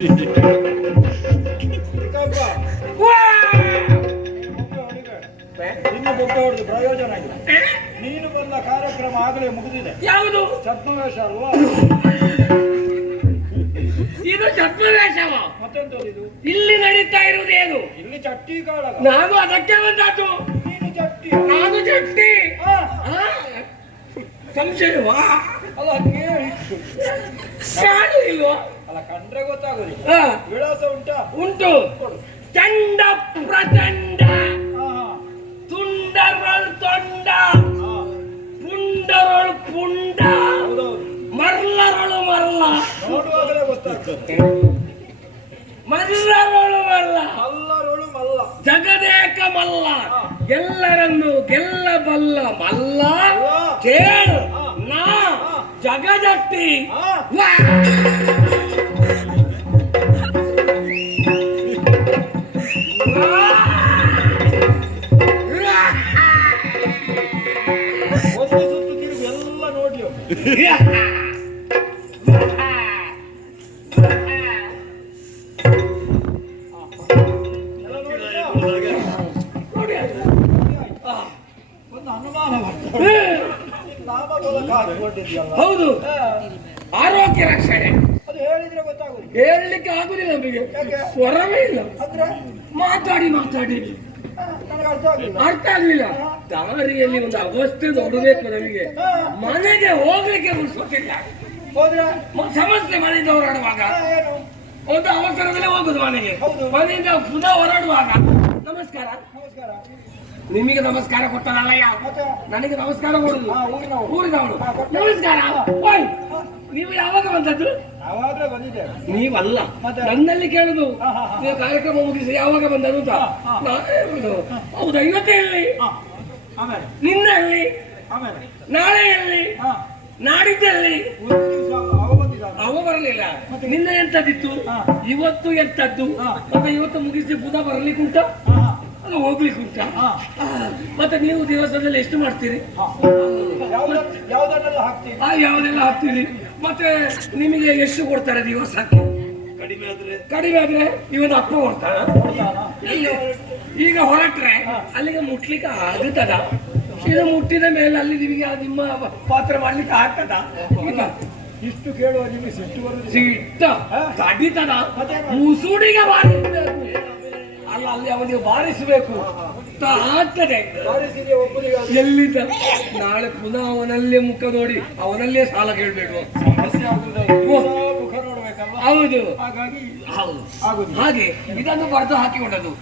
ಇನ್ನು ಬೊಕ್ಕ ಹೊಡೆದು ಪ್ರಯೋಜನ ಇಲ್ಲ. ನೀನು ಬಂದ ಕಾರ್ಯಕ್ರಮ ಆಗಲೇ ಮುಗಿದಿದೆ. ಯಾವುದು? ಛದ್ಮವೇಷ ಅಲ್ವಾ? ಇದು ಛದ್ಮವೇಷವ? ಮತ್ತೆಂತದ್ದು? ಇಲ್ಲಿ ನಡೀತಾ ಇರುವುದೇನು? ಇಲ್ಲಿ ಚಟ್ಟಿ ಕಾಳಗ. ನಾನು ಅದಕ್ಕೆ ಬಂದದ್ದು. ನೀನು ಚಟ್ಟಿ? ನಾನು ಚಟ್ಟಿ. ಸಂಶಯವಾ? ಅಲ್ಲ ಕೇಳಿ ಕಾಣು ಇಲ್ವೋ? ಅಲ್ಲ ಕಂಡ್ರೆ ಗೊತ್ತಾಗುದಿಲ್ಲ. ಹಾ, ವಿಳಾಸ ಉಂಟಾ? ಉಂಟು. ಚಂಡ ಪ್ರಚಂಡ, ತುಂಡರಳ್ ತೊಂಡ, ಪುಂಡರಳ್ ಪುಂಡ, ಮರ್ಲರಳು ಮರ್ಲ. ನೋಡುವಾಗಲೇ ಗೊತ್ತಾಗ್ತದೆ. ಮಲ್ಲರಳು ಮಲ್ಲ, ಮಲ್ಲರೊಳು ಮಲ್ಲ, ಜಗದೇಕ ಮಲ್ಲ, ಎಲ್ಲರನ್ನು ಗೆಲ್ಲಬಲ್ಲ ಮಲ್ಲ. ಕೇಳು, ನಾ ಜಗಜಟ್ಟಿ. ಒಂದು ಸುತ್ತು ತಿರುಗಿ ಎಲ್ಲ ನೋಡಿ ಒಂದು ಅನುಮಾನ ಬರ್ತದೆ. ನಾಮ ಮೂಲಕ ಹಾಕಿಕೊಂಡಿದ್ಯಲ್ಲ. ಹೌದು, ಆರೋಗ್ಯ ರಕ್ಷಣೆ. ಅದು ಹೇಳಿದ್ರೆ ಗೊತ್ತಾಗುದು. ಹೇಳಲಿಕ್ಕೆ ಆಗುದಿಲ್ಲ ನಮಗೆ, ಸ್ವರವೇ ಇಲ್ಲ. ಅಂದ್ರೆ ಮಾತಾಡಿ ಮಾತಾಡಿ ನನಗೆ ಅರ್ಥ ಆಗಿಲ್ಲ. ಅರ್ಥ ಆಗ್ಲಿಲ್ಲ. ದಾರಿಯಲ್ಲಿ ಒಂದು ಅವಸ್ಥೆ ನೋಡಬೇಕು ನಮಗೆ. ಮನೆಗೆ ಹೋಗ್ಲಿಕ್ಕೆ ಗೊತ್ತಿಲ್ಲ. ಹೋದ್ರೆ ಸಮಸ್ಯೆ ಮನೆಯಿಂದ ಹೊರಡುವಾಗ ಏನು? ಒಂದು ಅವಸರದಲ್ಲೇ ಹೋಗುದು ಮನೆಗೆ. ಹೌದು. ಮನೆಯಿಂದ ಪುನಃ ಹೊರಡುವಾಗ ನಮಸ್ಕಾರ. ನಮಸ್ಕಾರ. ನಿಮಗೆ ನಮಸ್ಕಾರ ಕೊಟ್ಟನಲ್ಲಯ್ಯ, ಮತ್ತೆ ನನಗೆ ನಮಸ್ಕಾರ ಕೊಡುದು. ಊರಿನವರು. ಊರಿದವಳು ನಮಸ್ಕಾರ. ಓಯ್, ನೀವು ಯಾವಾಗ ಬಂದದ್ದು? ಯಾವಾಗ್ಲೇ ಬಂದಿದ್ದೇವೆ. ನೀವಲ್ಲ, ಮತ್ತೆ? ನನ್ನಲ್ಲಿ ಕೇಳುದು. ಹಾ, ಹಾ, ಹಾ. ನೀವು ಕಾರ್ಯಕ್ರಮ ಮುಗಿಸಿ ಯಾವಾಗ ಬಂದದ್ದು ಅಂತ. ನಾನೇ ಹೇಳುದು. ಹೌದಾ, ಇವತ್ತೇ ಎಲ್ಲಿ? ಆಮೇಲೆ ನಿನ್ನಲ್ಲಿ, ಆಮೇಲೆ ನಾಳೆ ಎಲ್ಲಿ, ನಾಡಿದ್ದಲ್ಲಿ? ಒಂದು ದಿವಸ ಅವ ಬಂದಿದ್ದಾನೆ. ಅವ ಬರಲಿಲ್ಲ. ನಿನ್ನೆ ಎಂತದಿತ್ತು, ಇವತ್ತು ಎಂತದ್ದು? ಮತ್ತೆ ಇವತ್ತು ಮುಗಿಸಿ ಪುನಃ ಬರ್ಲಿಕ್ಕೆ ಉಂಟ, ಅದು ಹೋಗ್ಲಿಕ್ಕೆ ಉಂಟ. ಮತ್ತೆ ನೀವು ದಿವಸದಲ್ಲಿ ಎಷ್ಟು ಮಾಡ್ತೀರಿ? ಯಾವುದನ್ನೆಲ್ಲ ಹಾಕ್ತೀವಿ? ಯಾವುದೆಲ್ಲ ಹಾಕ್ತೀರಿ? ಮತ್ತೆ ನಿಮಗೆ ಎಷ್ಟು ಕೊಡ್ತಾರೆ ದಿವಸಕ್ಕೆ? ಕಡಿಮೆ ಆದ್ರೆ ಇವತ್ತು ಅಪ್ಪ ಕೊಡ್ತಾರ. ಈಗ ಹೊರಟ್ರೆ ಅಲ್ಲಿಗೆ ಮುಟ್ಲಿಕ್ಕೆ ಆಗುತ್ತದ? ಇದು ಮುಟ್ಟಿದ ಮೇಲೆ ಅಲ್ಲಿ ನಿಮಗೆ ನಿಮ್ಮ ಪಾತ್ರ ಮಾಡ್ಲಿಕ್ಕೆ ಆಗ್ತದ? ಇಷ್ಟು ಕೇಳುವ ನಿಮಗೆ ಸಿಟ್ಟು ಬರುದು? ಸಿಟ್ಟ ತಡಿತದ? ಮುಸುಡಿಗೆ ಬಾರಿಸಬೇಕು. ಅಲ್ಲ, ಅಲ್ಲಿ ಅವನಿಗೆ ಬಾರಿಸಬೇಕು ಆಗ್ತದೆ. ಬಾರಿಸಿದೆ ಒಬ್ಬರಿಗೆ ಎಲ್ಲಿದ್ದ? ನಾಳೆ ಪುನಃ ಅವನಲ್ಲೇ ಮುಖ ನೋಡಿ ಅವನಲ್ಲೇ ಸಾಲ ಕೇಳಬೇಕು. ಸಮಸ್ಯೆ ಆಗುದು. ಮುಖ ನೋಡ್ಬೇಕಲ್ವ? ಹೌದು, ಹಾಗಾಗಿ ಹೌದು. ಆಗುದು. ಹಾಗೆ ಇದನ್ನು ಬರೆದು ಹಾಕಿಕೊಂಡದ್ದು.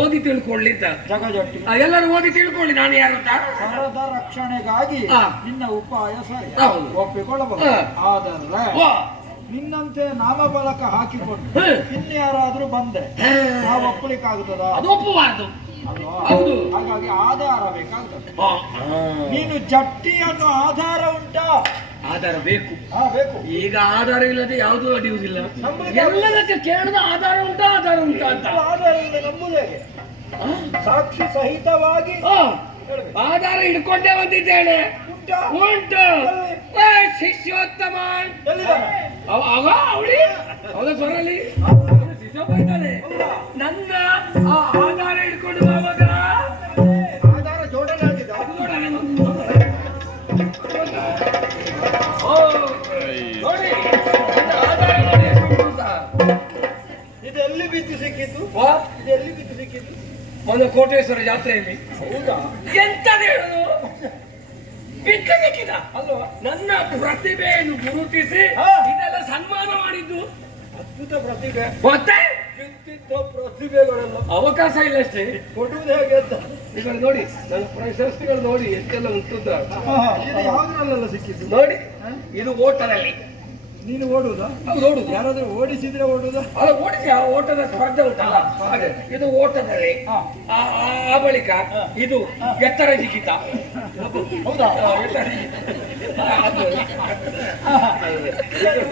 ಓದಿ ತಿಳ್ಕೊಳ್ಳಿ ಅಂತ. ಜಗಜಟ್ಟಿ ಎಲ್ಲರೂ ಓದಿ ತಿಳ್ಕೊಳ್ಳಿ ನಾನು ಯಾರು ಅಂತ. ಸರದ ರಕ್ಷಣೆಗಾಗಿ ನಿನ್ನ ಉಪಾಯ ಸರಿ, ಹೌದು, ಒಪ್ಪಿಕೊಳ್ಳಬಹುದು. ಆದರೆ ನಿನ್ನಂತೆ ನಾಮಫಲಕ ಹಾಕಿಕೊಂಡು ಇನ್ಯಾರಾದ್ರೂ ಬಂದ್ರೆ ನಾವು ಒಪ್ಪಲಿಕ್ಕಾಗುತ್ತದ? ಅದು ಒಪ್ಪಬಾರದು. ಅಲ್ವಾ? ಹೌದು. ಹಾಗಾಗಿ ಆಧಾರ ಬೇಕಾಗ್ತದೆ. ನೀನು ಜಟ್ಟಿ ಅನ್ನೋ ಆಧಾರ ಉಂಟಾ? ಆಧಾರ ಬೇಕು. ಬೇಕು. ಈಗ ಆಧಾರ ಇಲ್ಲದೆ ಯಾವುದು ನಡೆಯುವುದಿಲ್ಲ. ಎಲ್ಲದಕ್ಕೆ ಕೇಳಿದ ಆಧಾರ ಉಂಟಾ, ಆಧಾರ ಉಂಟಾ ಅಂತ. ಆಧಾರ ಇಲ್ಲ ನಂಬುದು ಹೇಗೆ? ಸಾಕ್ಷಿ ಸಹಿತವಾಗಿ ಆಧಾರ ಹಿಡ್ಕೊಂಡೇ ಬಂದಿದ್ದೇನೆ. ಉಂಟಾ? ಉಂಟು. ಶಿಷ್ಯೋತ್ತಮ ಅವಳಿ ಅವಳ ಸ್ವರಲ್ಲಿ ಶಿಷ್ಯ ಬೈತಾನೆ. ನನ್ನ ಆಧಾರ ಹಿಡ್ಕೊಂಡು ಬಾವಾಗ ಆಧಾರ ಜೋಡಣೆ ಆಗಿದೆ. ನೋಡಿ, ಆಧಾರ ನೋಡಿ ಎಷ್ಟು ಉಂಟು ಸಹ. ಇದು ಎಲ್ಲಿ ಬಿದ್ದು ಸಿಕ್ಕಿದ್ದು? ಇದು ಎಲ್ಲಿ ಬಿದ್ದು ಸಿಕ್ಕಿದ್ದು? ಒಂದು ಕೋಟೇಶ್ವರ ಜಾತ್ರೆಯಲ್ಲಿ. ಹೌದಾ? ಎಂತದ ಹೇಳುದು? ಬಿಟ್ಟು ಸಿಕ್ಕಿದ ಅಲ್ವಾ? ನನ್ನ ಪ್ರತಿಭೆಯನ್ನು ಗುರುತಿಸಿ ಇದೆಲ್ಲ ಸನ್ಮಾನ ಮಾಡಿದ್ದು. ಅದ್ಭುತ ಪ್ರತಿಭೆ. ಮತ್ತೆ ವ್ಯಕ್ತಿತ್ವ ಪ್ರತಿಭೆಗಳೆಲ್ಲ ಅವಕಾಶ ಇಲ್ಲ ಅಷ್ಟೇ. ಕೊಡುವುದು ಹೇಗೆ ಅಂತ ಈಗ ನೋಡಿ, ನನ್ನ ಪ್ರಶಸ್ತಿಗಳು ನೋಡಿ ಎಷ್ಟೆಲ್ಲ ಉಂಟುದ. ಇದು ಯಾವ್ದ್ರಲ್ಲೆಲ್ಲ ಸಿಕ್ಕಿದ್ದು? ನೋಡಿ, ಇದು ಓಟದಲ್ಲಿ. ನೀನು ಓಡುವುದಾ? ಹೌದು, ಓಡುದು. ಯಾರಾದ್ರೂ ಓಡಿಸಿದ್ರೆ ಓಡುದಾ? ಅದು ಓಡಿಸಿ ಓಟದ ಸ್ಪರ್ಧೆ ಉಂಟಲ್ಲ ಹಾಗೆ. ಇದು ಓಟದಲ್ಲಿ. ಆ ಬಳಿಕ ಇದು ಎತ್ತರ ಜಿಗಿತ. ಹೌದಾ? ಎತ್ತರ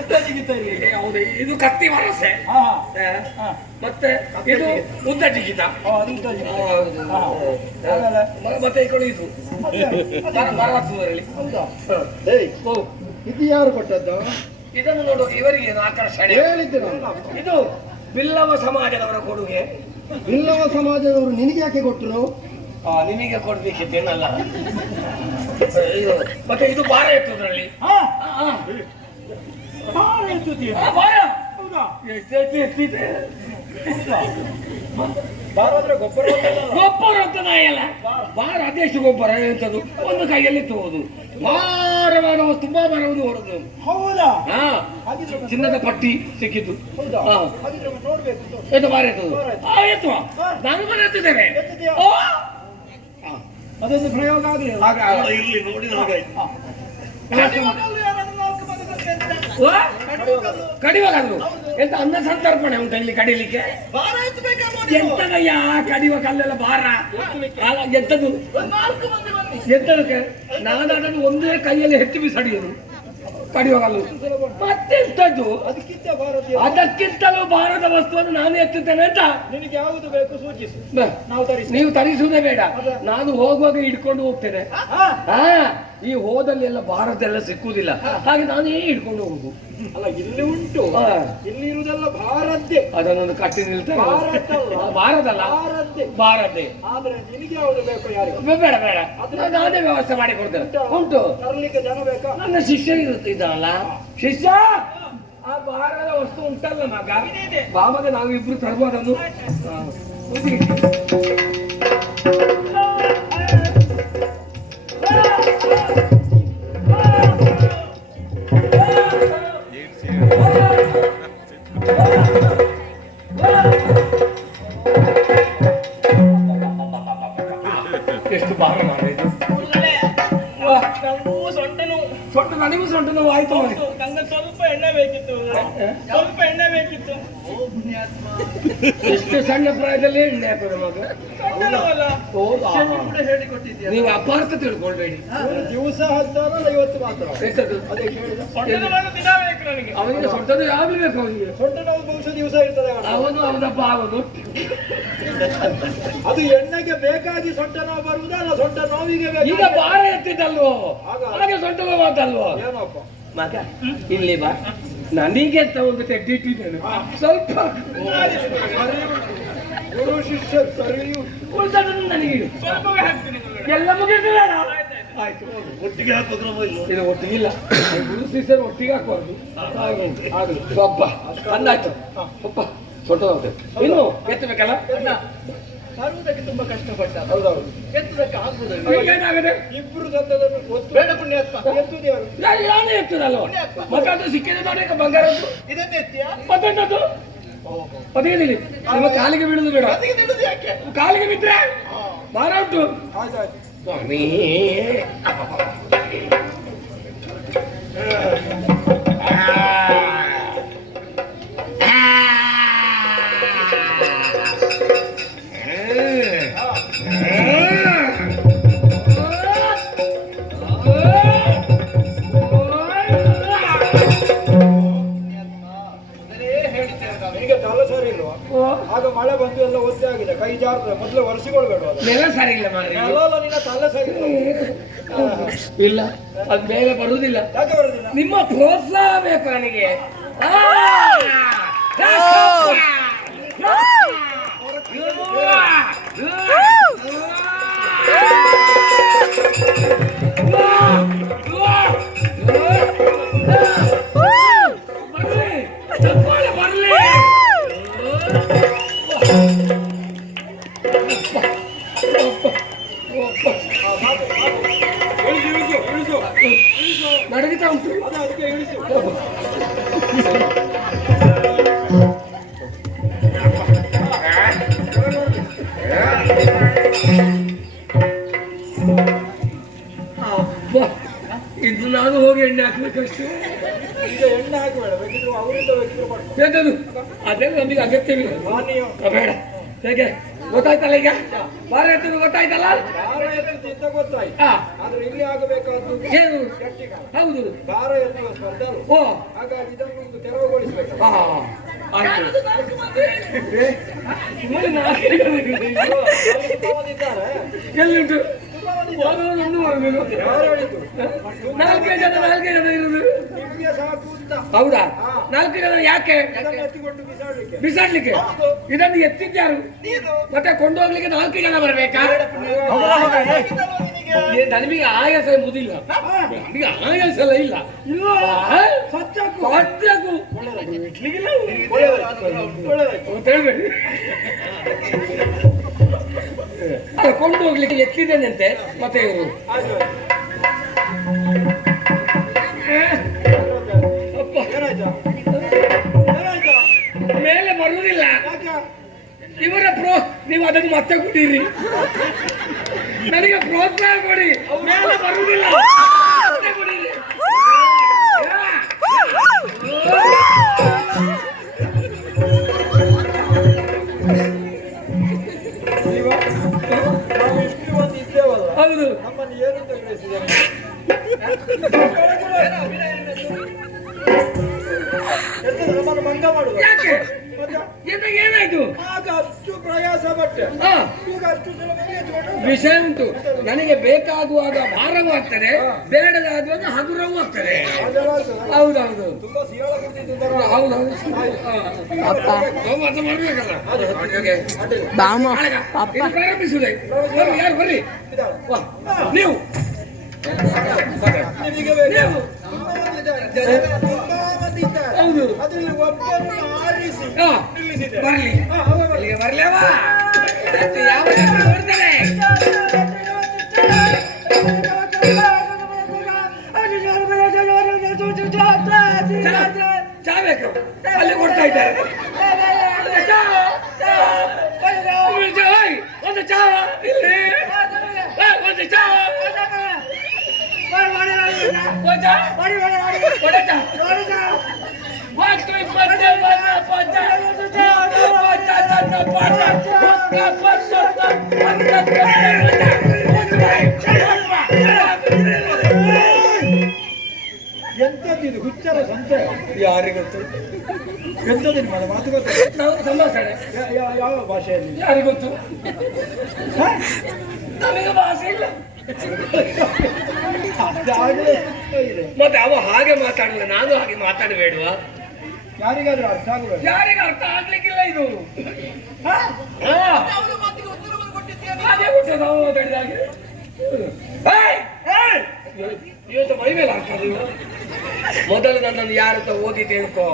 ಉದ್ದ ಜಿಗಿತಾ ಇಲ್ಲಿ. ಹೌದು, ಇದು ಕತ್ತಿ ವರಸೆ. ಮತ್ತೆ ಇದು ಉದ್ದ ಜಿಗಿತ. ಮತ್ತೆ ಈ ಕಡೆ ಇದು ಮರ ಹತ್ತುವುದರಲ್ಲಿ. ಇದು ಯಾರು ಕೊಟ್ಟದ್ದು? ಇದನ್ನು ನೋಡು, ಇವರಿಗೆ ಏನು ಆಕರ್ಷಣೆ ಹೇಳಿದ್ದೆ ನಾನು. ಇದು ಬಿಲ್ಲವ ಸಮಾಜದವರ ಕೊಡುಗೆ. ಬಿಲ್ಲವ ಸಮಾಜದವರು ನಿನಗೆ ಯಾಕೆ ಕೊಟ್ಟರು? ನಿಮಗೆ ಕೊಡ್ಬೇಕಿತ್ತೇನಲ್ಲ. ಮತ್ತೆ ಇದು ಭಾರ ಎತ್ತುದ್ರಲ್ಲಿ ಹಾ ಭಾರ ಎತ್ತುತ್ತೀಯ? ಭಾರ ಹೌದಾ? ಎತ್ತಿದೆ. ಭಾರ ಅಂದ್ರೆ ಗೊಬ್ಬರ ಗೊಬ್ಬರ ಅಂತ ನಾಯಲ್ಲ, ಭಾರ ಅದೆಷ್ಟು ಗೊಬ್ಬರ ಎಂತದು, ಒಂದು ಕೈಯಲ್ಲಿ ತೋದು ಭಾರವಾದ ವಸ್ತು, ತುಂಬಾ ಭಾರವನ್ನು ಹೊರದು. ಹೌದಾ? ಹಾ, ಹಾಗಿದ್ರೆ ಚಿನ್ನದ ಪಟ್ಟಿ ಸಿಕ್ಕಿದ್ದು. ಹೌದಾ? ಹಾ, ಹಾಗಿದ್ರೆ ನೋಡ್ಬೇಕು. ಎಂತ ಭಾರ ಎತ್ತದು? ಎತ್ತುವ, ನಾನು ಭಾರ ಎತ್ತಿದ್ದೇವೆ. ಎತ್ತುತ್ತೀಯಾ? ಓ, ಅದೊಂದು ಪ್ರಯೋಗ ಆಗಲಿಲ್ಲ. ಇಲ್ಲಿ ನೋಡಿ ಕಡಿವಾಗಲ್ಲು ಎಂತ ಅನ್ನ ಸಂತರ್ಪಣೆ ಉಂಟ ಇಲ್ಲಿ ಕಡಿಲಿಕ್ಕೆ? ಭಾರ ಎತ್ತಬೇಕಲ್ವ? ಎಂತದಯ್ಯ ಕಡಿಯುವ ಕಲ್ಲೆಲ್ಲ ಭಾರ ಎಂತದು? ಎಂತದಕ್ಕೆ? ನಾನು ಅದನ್ನು ಒಂದೇ ಕೈಯಲ್ಲಿ ಎತ್ತಿ ಬಿಸಾಡಿಯದು ಕಡಿಯುವಾಗಲ್ಲು. ಮತ್ತೆಂತದ್ದು? ಅದಕ್ಕಿಂತ ಭಾರತೀಯ ಅದಕ್ಕಿಂತಲೂ ಭಾರದ ವಸ್ತುವನ್ನು ನಾನು ಎತ್ತುತ್ತೇನೆ ಅಂತ. ನಿನಗೆ ಯಾವುದು ಬೇಕು ಸೂಚಿಸು, ಬ, ನಾವು ತರಿಸಿ. ನೀವು ತರಿಸುವುದೇ ಬೇಡ, ನಾನು ಹೋಗುವಾಗ ಹಿಡ್ಕೊಂಡು ಹೋಗ್ತೇನೆ. ಹಾ, ಈ ಹೋದಲ್ಲಿ ಎಲ್ಲ ಭಾರತೆಲ್ಲ ಸಿಕ್ಕುವುದಿಲ್ಲ, ಹಾಗೆ ನಾನೇ ಹಿಡ್ಕೊಂಡು ಹೋಗುದು. ಅಲ್ಲ, ಇಲ್ಲಿ ಉಂಟು, ಹಾ, ಇಲ್ಲಿ ಇರುವುದೆಲ್ಲ ಭಾರದ್ದೇ. ಅದನ್ನೊಂದು ಕಟ್ಟಿ ನಿಲ್ತೇನೆ. ಭಾರತಲ್ಲ, ಭಾರದ್ದೇ. ಭಾರತೆ. ಆದ್ರೆ ನಿನಗೆ ಯಾವುದು ಬೇಕು? ಯಾರಿಗೆ? ಬೇಡ ಬೇಡ, ನಾನೇ ವ್ಯವಸ್ಥೆ ಮಾಡಿ ಕೊಡ್ತೇನೆ. ಉಂಟು, ತರಲಿಕ್ಕೆ ಜನ ಬೇಕಾ? ನನ್ನ ಶಿಷ್ಯ ಇದ್ದಾನಲ್ಲ, ಶಿಷ್ಯ ಆ ಭಾರದ ವಸ್ತು ಉಂಟಲ್ಲ ಮಗ, ಬಾಮಗೆ ನಾವು ಇಬ್ರು ತರ್ಬೋದನ್ನು. ಎಷ್ಟು ಭಾರ ಮಾಡಿದ್ದು. ಸೊಂಟ ನನಗೂ ಸೊಂಟ ನೋವು ಆಯ್ತು. ನಂಗೆ ಸ್ವಲ್ಪ ಎಣ್ಣೆ ಬೇಕಿತ್ತು, ಸ್ವಲ್ಪ ಎಣ್ಣೆ ಬೇಕಿತ್ತು. ಎಷ್ಟು ಸಣ್ಣ ಪ್ರಾಯದಲ್ಲಿ ಎಣ್ಣೆ ಹಾಕೋದು ಮಗ? ಹೇಳಿಕೊಟ್ಟಿದ್ಯಾ? ನೀವು ಅಪಾರ್ಥ ತಿಳ್ಕೊಳ್ಬೇಡಿ. ದಿವಸ 10 ಮಾತ್ರ. ಎಂತದ್ದು? ಅದೇ ಕೇಳಿದ. ಅವನಿಗೆ ಸೊಂಟದ ಯಾವ್ದು ಬೇಕು ಅವನಿಗೆ? ಸೊಂಟ ನೋವು ಬಹುಶಃ ದಿವಸ ಇರ್ತದೆ. ಅವನು ಅವನಪ್ಪ ಅವನು. ಅದು ಎಣ್ಣೆಗೆ ಬೇಕಾಗಿ ಸೊಂಟ ನೋವು ಬರುವುದಲ್ಲ, ಸೊಂಟ ನೋವಿಗೆ ಈಗ ಭಾರ ಎತ್ತಿದ್ದಲ್ವೋ, ಹಾಗೆ ಸೊಂಟ ಮಾತಲ್ವೋ? ಏನಪ್ಪ ಮಗ ಇಲ್ಲಿ ಬಾ, ನನಗೆ ಅಂತ ಒಂದು ತೆಡ್ಡಿ ಇಟ್ಟಿದ್ದೇನೆ, ಸ್ವಲ್ಪ ಗುರು ಶಿಷ್ಯ ಸರಿಯು ಉಳಿದದನ್ನು ನನಗೆ ಎಲ್ಲ ಮುಗಿದು ಬೇಡ. ಆಯ್ತು, ಒಟ್ಟಿಗೆ ಹಾಕೋದ್ರ ಇದು ಒಟ್ಟಿಗಿಲ್ಲ, ಗುರು ಶಿಷ್ಯರು ಒಟ್ಟಿಗೆ ಹಾಕುವುದು. ಆಗಲಿ ಸ್ವಲ್ಪ ಅಂದಾಯ್ತು. ಅಪ್ಪ ಸೊಂಟ ನೋಡ್ತೇವೆ, ಇನ್ನು ಎತ್ತಬೇಕಲ್ಲ. ತರುವುದಕ್ಕೆ ತುಂಬಾ ಕಷ್ಟಪಟ್ಟ. ಹೌದೌದು. ಎತ್ತುವುದಕ್ಕೆ ಆಗುವುದಿಲ್ಲ. ಏನಾಗದೆ? ಇಬ್ರು ತಂದದನ್ನು ಬೇಡ ಪುಣ್ಯಾತ್ಮ ಎತ್ತುದೇವರು. ಯಾರು ಎತ್ತದಲ್ವ? ಮತ್ತೆ ಅದು ಸಿಕ್ಕಿದೆ ನೋಡಿ ಬಂಗಾರ. ಇದನ್ನೇ ಎತ್ತಿಯಾ? ಮತ್ತೆಂಟದ್ದು ಅದೇನಿಲ್ಲ, ನಿಮ್ಮ ಕಾಲಿಗೆ ಬೀಳುದು ಬೇಡ. ಯಾಕೆ? ಕಾಲಿಗೆ ಬಿದ್ರೆ ಭಾರ ಉಂಟು. ಆಯ್ತಾಯ್ತು. ಸ್ವಾಮಿ ಈಗ ಕಾಲ ಸರಿ ಇಲ್ವಾ? ಆಗ ಮಳೆ ಬಂದು ಎಲ್ಲ ಒದ್ದೆ ಆಗಿದೆ, ಕೈ ಜಾರ್ತದೆ. ಮೊದಲು ಒರೆಸಿಕೊಳ್ಬೇಡ. ನೆಲ ಸರಿ ಇಲ್ಲ ಮಾರ್ರೆ. ಅಲ್ಲ, ನಿನ್ನ ತಲೆ ಸರಿ ಇಲ್ಲ, ಅದು ಮೇಲೆ ಬರುವುದಿಲ್ಲ. ಯಾಕೆ ಬರುದಿಲ್ಲ? ನಿಮ್ಮ ಪ್ರೋತ್ಸಾಹ ಬೇಕು ನನಗೆ. ನಡಗಿತಾ ಉಂಟು. ಅದಕ್ಕೆ ಇಳಿಸು. ಇದು ನಾನು ಹೋಗಿ ಎಣ್ಣೆ ಹಾಕ್ಬೇಕಷ್ಟು. ಈಗ ಎಣ್ಣೆ ಹಾಕಬೇಡ, ಬೇಕಿದ್ರು ಅವರಿಂದ ಬೇಕಿದ್ರು ಮಾಡ್ಕೊ. ಎಂತದು? ಅದೇ ನಮಗೆ ಅಗತ್ಯವಿಲ್ಲ. ಪಾನೀಯ ಬೇಡ. ಹೇಗೆ ಗೊತ್ತಾಯ್ತಲ್ಲ? ಈಗ ಭಾರ ಎತ್ತದು ಗೊತ್ತಾಯ್ತಲ್ಲ? ಭಾರ ಎತ್ತುತ್ತಿದ್ದ ಗೊತ್ತಾಯ್ತು. ಆದ್ರೆ ಇಲ್ಲಿ ಆಗಬೇಕಾದ್ದು ಏನು? ಗಟ್ಟಿಗಾರ. ಹೌದು, ಭಾರ ಎತ್ತುವ ಸ್ಪರ್ಧೆ ಅಲ್ಲ. ಓ ಹಾಗಾಗಿ ಇದನ್ನು ಒಂದು ತೆರವುಗೊಳಿಸಬೇಕು. ಆಯ್ತು. ಇದ್ದಾರೆ ಎಲ್ಲಿಂಟು? ಒಂದು ಬರುದಿಲ್ಲ. ಯಾರು ಹೇಳಿದ್ರು? ನಾಲ್ಕೇ ಜನ ಇರುದು. ನಿಮ್ಗೆ ಸಾಕು ಅಂತ. ಹೌದಾ? 4 ಜನ ಯಾಕೆ ಇದನ್ನ ಎತ್ತಿಕೊಂಡು ಬಿಸಾಡ್ಲಿಕ್ಕೆ. ಬಿಸಾಡ್ಲಿಕ್ಕೆ? ಇದನ್ನು ಎತ್ತಿದ್ಯಾರು? ಮತ್ತೆ ಕೊಂಡೋಗ್ಲಿಕ್ಕೆ 4 ಜನ ಬರ್ಬೇಕಾ? ನನಗೆ ಆಯಾಸ ಎಂಬುದಿಲ್ಲ, ನನಗೆ ಆಯಾಸ ಎಲ್ಲ ಇಲ್ಲ. ಸತ್ಯಕ್ಕೂ ಸತ್ಯಕ್ಕೂ ಅಂತ ಹೇಳ್ಬೇಡಿ. ಕೊಂಡು ಹೋಗ್ಲಿಕ್ಕೆ ಎತ್ತಿದ್ದೇನಂತೆ. ಮತ್ತೆ ಇವರು ಮೇಲೆ ಬರುವುದಿಲ್ಲ. ಇವರ ನೀವು ಅದನ್ನು ಮತ್ತೆ ಕೊಡಿರಿ, ನನಗೆ ಪ್ರೋತ್ಸಾಹ ಕೊಡಿ. ಮೇಲೆ ಬರುವುದಿಲ್ಲ, ಮತ್ತೆ ಕೊಡಿರಿ. ಹೌದು, ನಮ್ಮನ್ನು ಏನಂತ ಕಳಿಸಿದ್ದಾರೆ? ನಮ್ಮನ್ನು ಮಂಗ ಮಾಡುವ. ಯಾಕೆ? ಏನಾಯ್ತು? ಆಗ ಅಷ್ಟು ಪ್ರಯಾಸ ಪಟ್ಟೆ, ಈಗ ಅಷ್ಟು ಸುಲಭವಾಗಿ ಎತ್ಕೊಂಡು ವಿಷಯ ಉಂಟು. ನನಗೆ ಬೇಕಾಗುವಾಗ ಭಾರವೂ ಆಗ್ತದೆ, ಬೇಡದಾಗುವಾಗ ಹಗುರವೂ ಆಗ್ತದೆ. ಹೌದೌದು, ತುಂಬಾ ಸಿಯಾಳ ಕೊಡ್ತಿದ್ದು. ಹೌದೌದು. ಅದು ಮಾಡ್ಬೇಕಲ್ಲ. ಪ್ರಾರಂಭಿಸುವುದೇ? ಯಾರು ಬರ್ರಿ, ನೀವು ಹೌದು. ಅದರಲ್ಲಿ ಒಬ್ಬರನ್ನು ಆರಿಸಿ ನಿಲ್ಲಿಸಿದೆ. ಬರ್ಲಿ, ಅಲ್ಲಿಗೆ ಬರ್ಲೇವಾ? ಯಾವ ನೋಡ್ತಾರೆ? ಚಾ ಬೇಕು, ಅಲ್ಲಿ ಕೊಡ್ತಾ ಇದ್ದಾರೆ. ಒಂದು ಚಾ ಇಲ್ಲಿ, ಒಂದು ಚಾ, ಎಂತದ್ದು ಹುಚ್ಚರ ಸಂತೆ? ಯಾರಿಗೊತ್ತು? ಎಂತದ್ದು ನಿಮ್ಮ ಮಾತುಕತೆ? ನಾವು ಸಂಭಾಷಣೆ ಯಾವ ಭಾಷೆಯಲ್ಲಿ? ಯಾರಿಗೊತ್ತು? ನಮಗೆ ಭಾಷೆ ಇಲ್ಲ. ಮತ್ತೆ ಅವ ಹಾಗೆ ಮಾತಾಡಲ್ಲ, ನಾನು ಹಾಗೆ ಮಾತಾಡಬೇಡುವ? ಯಾರಿಗಾದ್ರೂ ಅರ್ಥ ಆಗಬೇಕು. ಯಾರಿಗೆ ಅರ್ಥ ಆಗ್ಲಿಕ್ಕಿಲ್ಲ ಇದು. ಹಾಗೆ ಕೊಟ್ಟದ್ದು ನಾವು ಮಾತಾಡಿದಾಗೆ. ಇವತ್ತು ಮೈ ಮೇಲೆ ಹಾಕೋದು. ಮೊದಲು ನನ್ನನ್ನು ಯಾರಂತ ಓದಿ ತಿಳ್ಕೋ.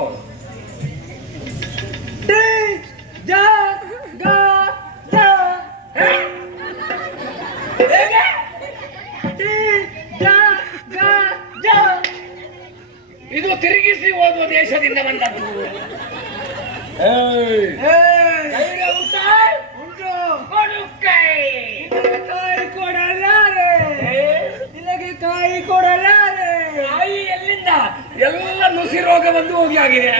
ಇದು ತಿರುಗಿಸಿ ಓದುವ ದೇಶದಿಂದ ಬಂದದ್ದು. ಕಾಯಿ ಕೊಡಲಾರೆ. ಕಾಯಿ ಎಲ್ಲಿಂದ? ಎಲ್ಲ ನುಸಿ ರೋಗ ಬಂದು ಹೋಗಿ ಆಗಿದೆ,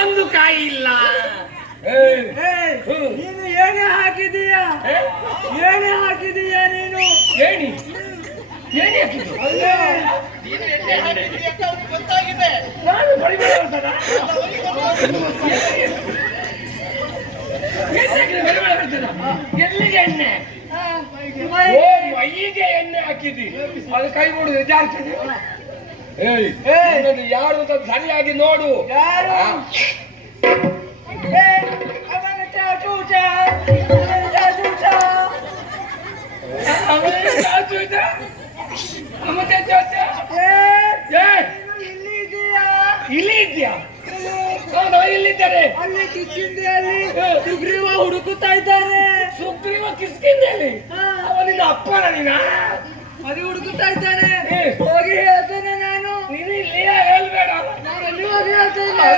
ಒಂದು ಕಾಯಿ ಇಲ್ಲ. ನೀನು ಏನೇ ಹಾಕಿದೀಯಾ? ಏನೇ ಹಾಕಿದೀಯಾ ನೀನು? ಏಣಿ ಏಣಿ ಹಾಕಿದ್ದು? ನಾನು ಬಡಿಬೇಡ ಅಂತನಾ? ಎಲ್ಲಿಗೆ ಎಣ್ಣೆ? ಓ, ಮೈಗೆ ಎಣ್ಣೆ ಹಾಕಿದ್ದಿ, ಅದು ಕೈ ಮೂಡುದು ಜಾಸ್ತಿ. ಯಾರು ಅಂತ ಸರಿಯಾಗಿ ನೋಡು. ಇಲ್ಲಿ ಇದೆಯಾ? ಇಲ್ಲಿದ್ದಾರೆ. ಅಲ್ಲಿ ಕಿಷ್ಕಿಂಧೆಯಲ್ಲಿ ಸುಗ್ರೀವ ಹುಡುಕುತ್ತಾ ಇದ್ದಾರೆ. ಸುಗ್ರೀವ ಕಿಷ್ಕಿಂಧೆಯಲ್ಲಿ? ಅವನಿನ ಅಪ್ಪನ ನೀನ? ಅದು ಹುಡುಕುತ್ತಾ ಇದ್ದಾನೆ. ಹೋಗಿ ಹೇಳ್ತೇನೆ ನಾನು. ನೀನು ಇಲ್ಲಿಯೇ ಹೇಳ್ಬೇಡ, ನಾನು ಅಲ್ಲಿ ಹೋಗಿ ಹೇಳ್ತೇನೆ.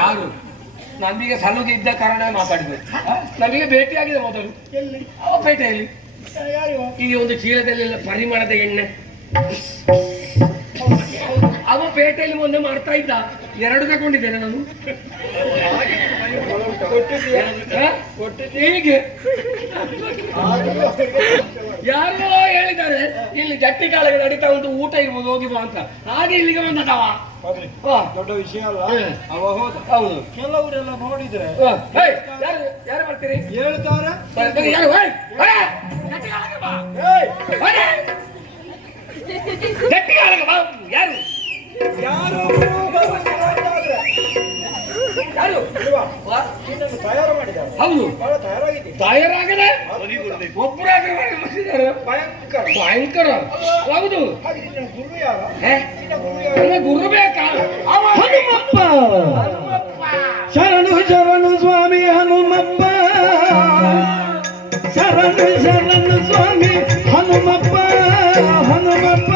ಯಾರು? ನಮಗೆ ಸಲುಗೆ ಇದ್ದ ಕಾರಣ ಮಾತಾಡಿದ್ರು. ನಮಗೆ ಭೇಟಿಯಾಗಿದೆ ಮೊದಲು ಪೇಟೆಯಲ್ಲಿ. ಈ ಒಂದು ಚೀಲದಲ್ಲೆಲ್ಲ ಪರಿಮಳದ ಎಣ್ಣೆ ಅವ ಪೇಟೆಯಲ್ಲಿ ಮೊನ್ನೆ ಮಾಡ್ತಾ ಇದ್ದ. 2 ತಗೊಂಡಿದ್ದೇನೆ ನಾನು. ಕೊಟ್ಟಿದ್ದೀಯಾ? ಹ? ಕೊಟ್ಟಿದ್ದೀಯಾ? ಹೀಗೆ ಆದ್ರೂ ಅವರಿಗೆ ಯಾರೋ ಹೇಳಿದ್ದಾರೆ ಇಲ್ಲಿ ಜಟ್ಟಿ ಕಾಳಗ ನಡೀತಾ ಉಂಟು, ಊಟ ಇರ್ಬೋದು ಹೋಗಿ ಬಾ ಅಂತ. ಹಾಗೆ ಇಲ್ಲಿಗೆ ಬಂದದವ. ಹೋಗ್ಲಿ. ಹ. ದೊಡ್ಡ ವಿಷಯ ಅಲ್ಲ. ಹ್ಮ್. ಅವ ಹೋದ. ಹೌದು. ಕೆಲವರೆಲ್ಲ ನೋಡಿದ್ರೆ ಹ. ಹೇ, ಯಾರು ಬರ್ತೀರಿ? ಹೇಳ್ತಾರೆ ಬನ್ನಿ, ಯಾರು? ಹೇ, ಬಾ. ಜಟ್ಟಿ ಕಾಳಗ ಬಾ. ಏಯ್, ಬನ್ನಿ. ಜಟ್ಟಿ ಕಾಳಗ ಬಾ. ಯಾರು ಯಾರೋ ಬರುವುದಿಲ್ಲ ಅಂತಾದ್ರೆ ಯಾರು ಇಲ್ವಾ? ವಾ? ನಿನ್ನನ್ನು ತಯಾರು ಮಾಡಿದ್ದಾರೆ. ಹೌದು, ಬಹಳ ತಯಾರಾಗಿದ್ದೀನಿ. ತಯಾರಾಗದೆ ಒಬ್ಬರಾಗ ಬಂದಿದ್ದಾರೆ. ಭಯಂಕರ. ಭಯಂಕರ. ಹೌದು. ಹಾಗೆ ನಿನ್ನ ಗುರು ಯಾರ? ಹೇ? ನಿನ್ನ ಗುರು ಯಾರು? ನನ್ನ ಗುರು ಬೇಕಾ? ಅವ ಹನುಮಪ್ಪ ಹನುಮಪ್ಪ. ಶರಣು ಶರಣು ಸ್ವಾಮಿ ಹನುಮಪ್ಪ, ಶರಣು ಶರಣು ಸ್ವಾಮಿ ಹನುಮಪ್ಪ, ಹನುಮಪ್ಪ.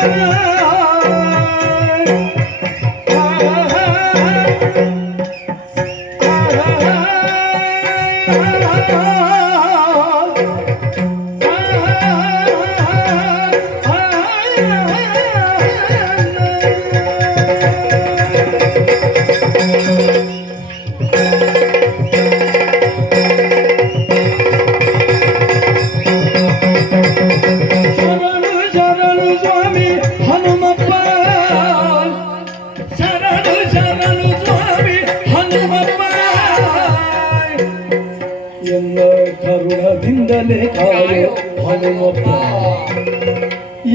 ಶರಣು ಶರಣು ಸ್ವಾಮಿ ಹನುಮಪ್ಪ, ಶರಣು ಶರಣು ಸ್ವಾಮಿ ಹನುಮಪ್ಪ. ಎಲ್ಲ ಕರುಣದಿಂದಲೇ ಕಾಯೋ ಹನುಮಪ್ಪ,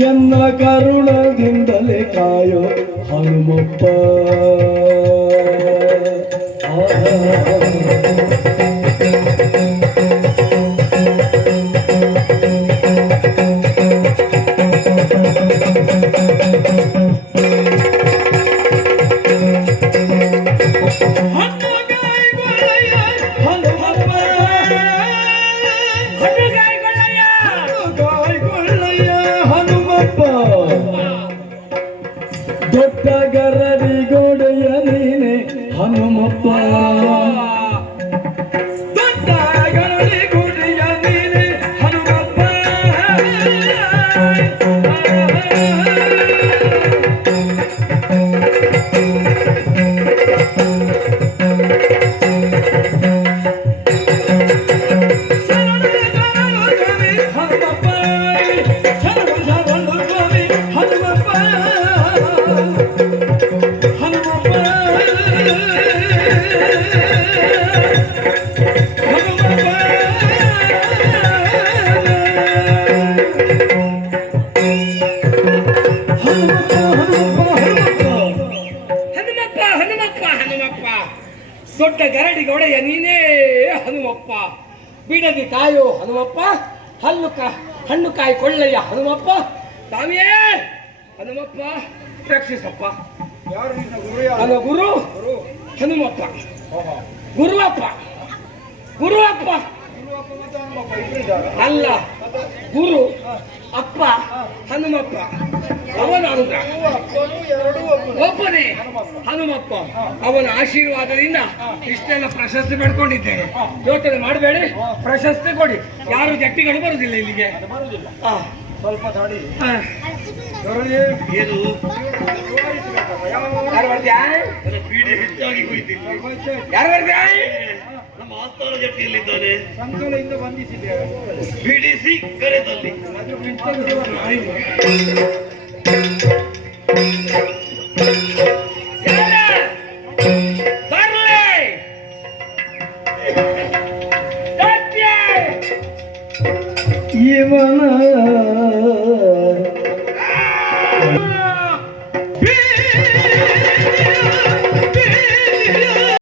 ಎನ್ನ ಕರುಣದಿಂದಲೇ ಕಾಯೋ ಹನುಮಪ್ಪ. ದೊಡ್ಡ ಗರಡಿ ಗೋಡೆಯ ನೀನೆ ಹನುಮಪ್ಪ, ದೊಡ್ಡ ಗರಡಿ ಗೋಡೆಯ ನೀನೆ ಹನುಮಪ್ಪ. ಹನುಮಪ್ಪ ಹನುಮಪ್ಪ ಹನುಮಪ್ಪ, ದೊಡ್ಡ ಗರಡಿಗೆ ಒಡೆಯ ನೀನೇ ಹನುಮಪ್ಪ, ಬಿಡದಿ ಕಾಯೋ ಹನುಮಪ್ಪ, ಹಣ್ಣು ಕಾಯಿ ಕೊಳ್ಳಯ್ಯ ಹನುಮಪ್ಪ. ಸ್ವಾಮಿಯೇ ಹನುಮಪ್ಪ ರಕ್ಷಿಸಪ್ಪ. ಯಾರು ನಿನ್ನ ಗುರು ಯಾರು? ನನ್ನ ಗುರು ಗುರು. ಹನುಮಪ್ಪ, ಓಹೋ. ಗುರುವಪ್ಪ, ಗುರುವಪ್ಪ ಗುರುವಪ್ಪ ಮತ್ತು ಹನುಮಪ್ಪ ಇಬ್ಬರಿದ್ದಾರೆ. ಅಲ್ಲ, ಗುರು ಅಪ್ಪ ಹನುಮಪ್ಪ. ಅವನ ಅಂತ ಗುರು ಅಪ್ಪನು ಎರಡೂ ಒಬ್ಬನು. ಒಬ್ಬನೇ ಹನುಮಪ್ಪ. ಅವನ ಆಶೀರ್ವಾದದಿಂದ ಇಷ್ಟೆಲ್ಲ ಪ್ರಶಸ್ತಿ ಪಡ್ಕೊಂಡಿದ್ದೇನೆ. ಯೋಚನೆ ಮಾಡಬೇಡಿ, ಪ್ರಶಸ್ತಿ ಕೊಡಿ. ಯಾರು ಜಟ್ಟಿಗಳು ಬರುದಿಲ್ಲ ಇಲ್ಲಿಗೆ. ಅದು ಬರುವುದಿಲ್ಲ. ಆ, ಸ್ವಲ್ಪ ತಡಿ. ಆ. ದೊರಲಿ. ಏನು ತೋರಿಸ್ಬೇಕಲ್ಲ, ಯಾವ- ಯಾರು ಬರ್ದ್ಯಾ? ಯಾರು ಬರ್ದ್ಯಾ? ನಮ್ಮ ಆಸ್ಥಾನ ಜಟ್ಟಿಯಲ್ಲಿದ್ದಾನೆ. ಸಂಕಲೆಯಿಂದ ಬಂಧಿಸಿದ್ದೇವೆ. ಬಿಡಿಸಿ ಕರೆದಲ್ಲಿ ಅದ್ರ ಬಿಟ್ಟದ್ದು ಆಯ್ತು. ಯಾರು? ಬರ್ಲಿ. ಸತ್ಯ. ಇವನ